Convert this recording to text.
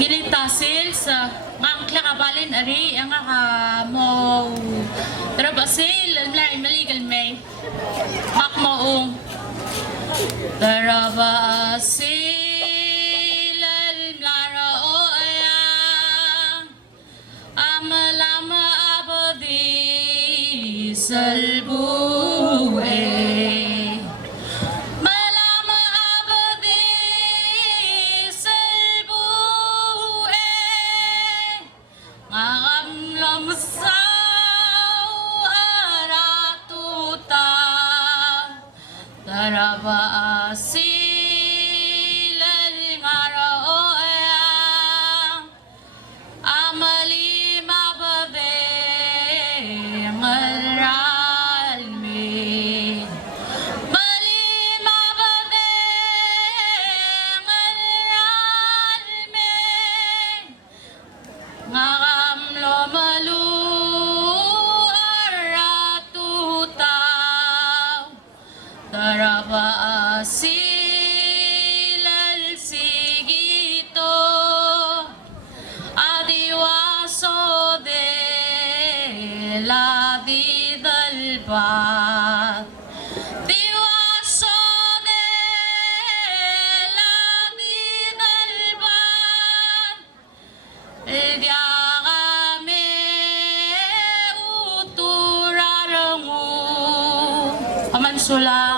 Ginita sales, ngangkla kabalin ari ang mo trabasil lai maligal may mak mo trabasil lara o ayang amalama abadi salbuwe Daraba silal ngaro ayang amali mababe ngalralmi mali mababe ngalralmi ngam lo malu Daraba silal sigito adiwaso de la didalbat diwaso de la didalbat diagame uturarmu amansula